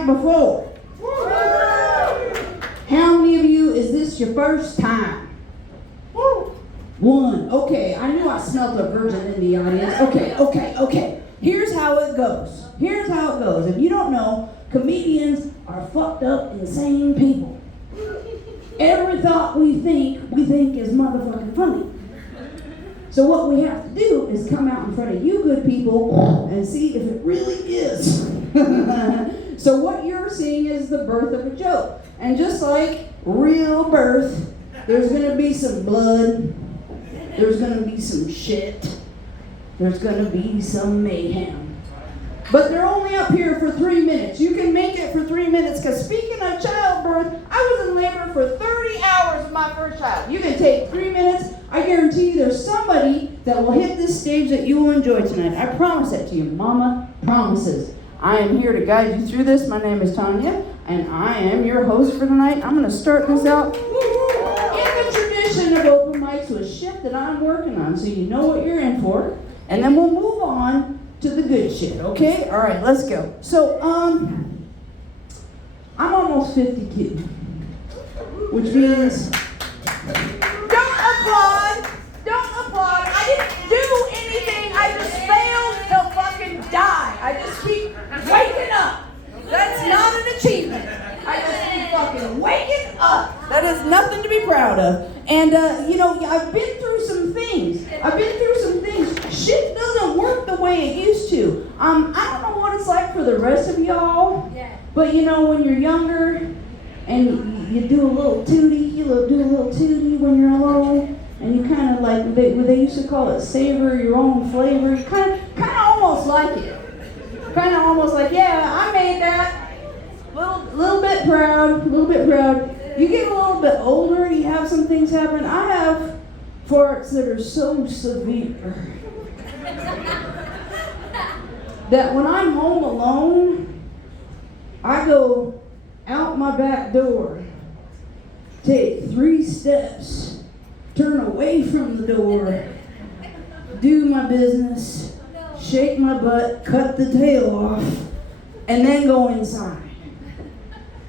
mic before? How many of you, is this your first time? One. Okay, I knew I smelled a virgin in the audience. Okay. Here's how it goes. If you don't know, comedians are fucked up, insane people. Every thought we think is motherfucking funny. So what we have to do is come out in front of you good people and see if it really is. So what you're seeing is the birth of a joke. And just like real birth, there's going to be some blood. There's going to be some shit. There's going to be some mayhem. But they're only up here for 3 minutes. You can make it for 3 minutes, because speaking of childbirth, I was in labor for 30 hours with my first child. You can take 3 minutes. I guarantee you there's somebody that will hit this stage that you will enjoy tonight. I promise that to you. Mama promises. I am here to guide you through this. My name is Tanya, and I am your host for tonight. I'm going to start this out in the tradition of open mics with shit that I'm working on, so you know what you're in for. And then we'll move on to the good shit, okay? All right, let's go. So, I'm almost 52, which means, don't applaud. I didn't do anything. I just failed to fucking die. I just keep waking up. That's not an achievement. I just keep fucking waking up. That is nothing to be proud of. And, I've been through some things. Shit doesn't work the way it used to. I don't know what it's like for the rest of y'all, but when you're younger and you do a little tootie, when you're alone, and you kind of like, they used to call it savor your own flavor. You kind of almost like it. Yeah, I made that. Little bit proud. You get a little bit older, you have some things happen. I have farts that are so severe that when I'm home alone, I go out my back door, take 3 steps, turn away from the door, do my business, shake my butt, cut the tail off, and then go inside.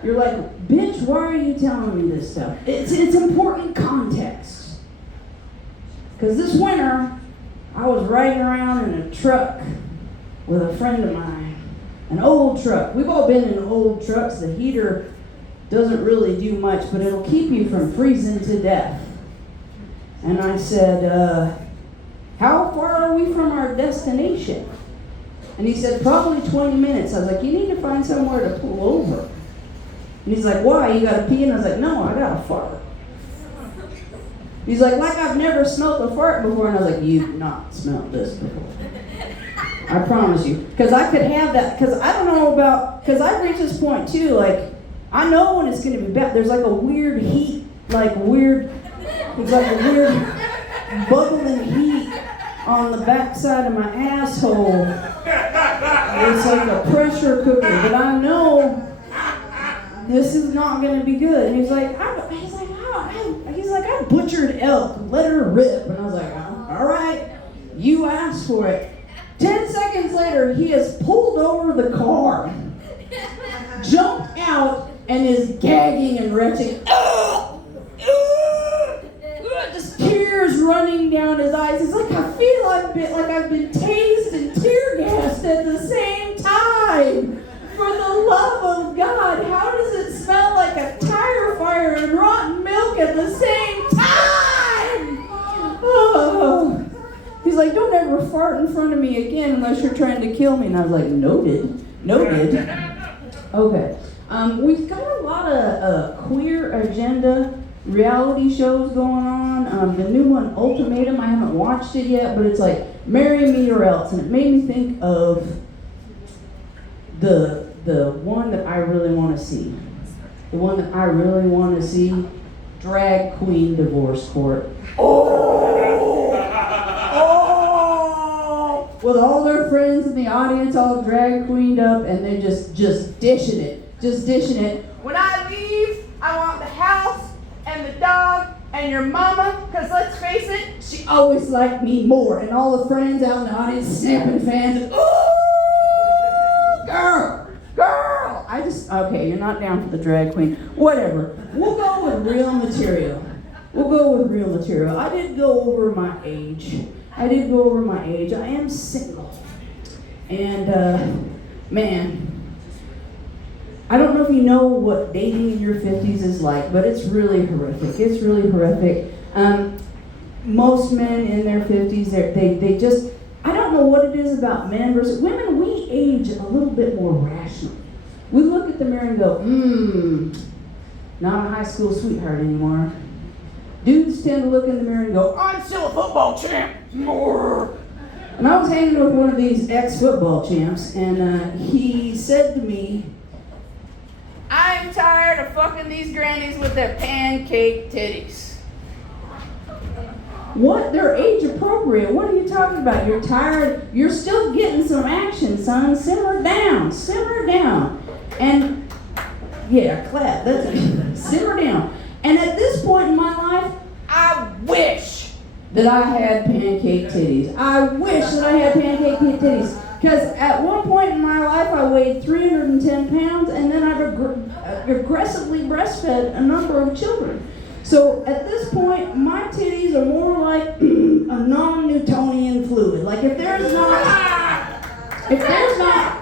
You're like, bitch, why are you telling me this stuff? It's important context. Because this winter, I was riding around in a truck with a friend of mine. An old truck. We've all been in old trucks. The heater doesn't really do much, but it'll keep you from freezing to death. And I said, how far are we from our destination? And he said, probably 20 minutes. I was like, you need to find somewhere to pull over. And he's like, why? You gotta pee? And I was like, no, I gotta fart. He's like I've never smelled a fart before. And I was like, you've not smelled this before. I promise you. Because I could have that. Because I don't know about, because I've reached this point too, like, I know when it's gonna be bad. There's like a weird heat, it's like a weird bubbling heat on the backside of my asshole. It's like a pressure cooker. But I know this is not going to be good. And he's like, I butchered elk, let her rip. And I was like, all right, you asked for it. 10 seconds later, he has pulled over the car, jumped out, and is gagging and retching. Just tears running down his eyes. It's like, I feel I've been tased and tear gassed at the same time. For the love of God, how does it smell like a tire fire and rotten milk at the same time? Oh. He's like, don't ever fart in front of me again unless you're trying to kill me. And I was like, noted. Okay. We've got a lot of queer agenda reality shows going on. The new one, Ultimatum, I haven't watched it yet, but it's like, marry me or else. And it made me think of the one that I really want to see. Drag Queen Divorce Court. With all their friends in the audience all drag queened up, and they just dishing it. When I leave, I want the house and the dog and your mama, because let's face it, she always liked me more. And all the friends out in the audience snapping fans. Ooh, girl. Okay, you're not down for the drag queen. Whatever. We'll go with real material. We'll go with real material. I did go over my age. I am single. And, man, I don't know if you know what dating in your 50s is like, but it's really horrific. It's really horrific. Most men in their 50s, they just, I don't know what it is about men versus women. We age a little bit more rational. We look at the mirror and go, not a high school sweetheart anymore. Dudes tend to look in the mirror and go, I'm still a football champ. And I was hanging with one of these ex-football champs, and he said to me, I'm tired of fucking these grannies with their pancake titties. What? They're age appropriate. What are you talking about? You're tired. You're still getting some action, son. Simmer down. Simmer down. And, yeah, clap. That's it. Simmer down. And at this point in my life, I wish that I had pancake titties. I wish that I had pancake titties. Because at one point in my life, I weighed 310 pounds, and then I've aggressively breastfed a number of children. So at this point, my titties are more like a non-Newtonian fluid. Like if there's not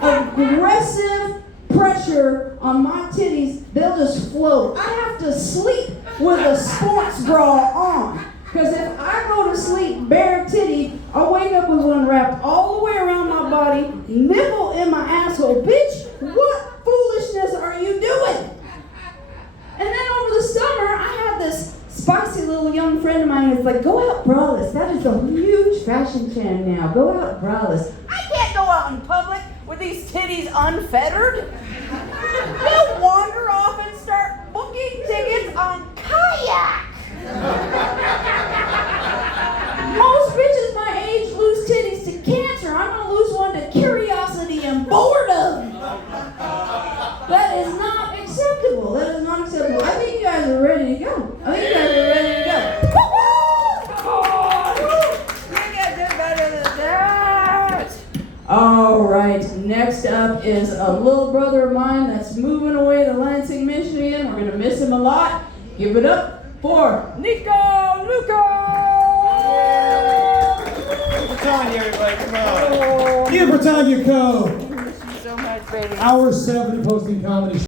aggressive pressure on my titties, they'll just float. I have to sleep with a sports bra on. Because if I go to sleep bare titty, I'll wake up with one wrapped all the way around my body, nipple in my asshole. Bitch, what foolishness are you doing? And then over the summer, I had this spicy little young friend of mine who's like, go out braless. That is a huge fashion trend now. Go out braless. I can't go out in public with these titties unfettered. They'll wander off and start booking tickets on Kayak. Most bitches my age lose titties to cancer. I'm going to lose one to curiosity and boredom. That is not acceptable. That is not acceptable. I think you guys are ready to go. Come on! You guys do better than that. All right. Next up is a little brother of mine that's moving away to Lansing, Michigan. We're going to miss him a lot. Give it up for Nico Luca! Britannia, everybody, come on. Give Britannia Co. So much, baby. Hour 7 posting comedy.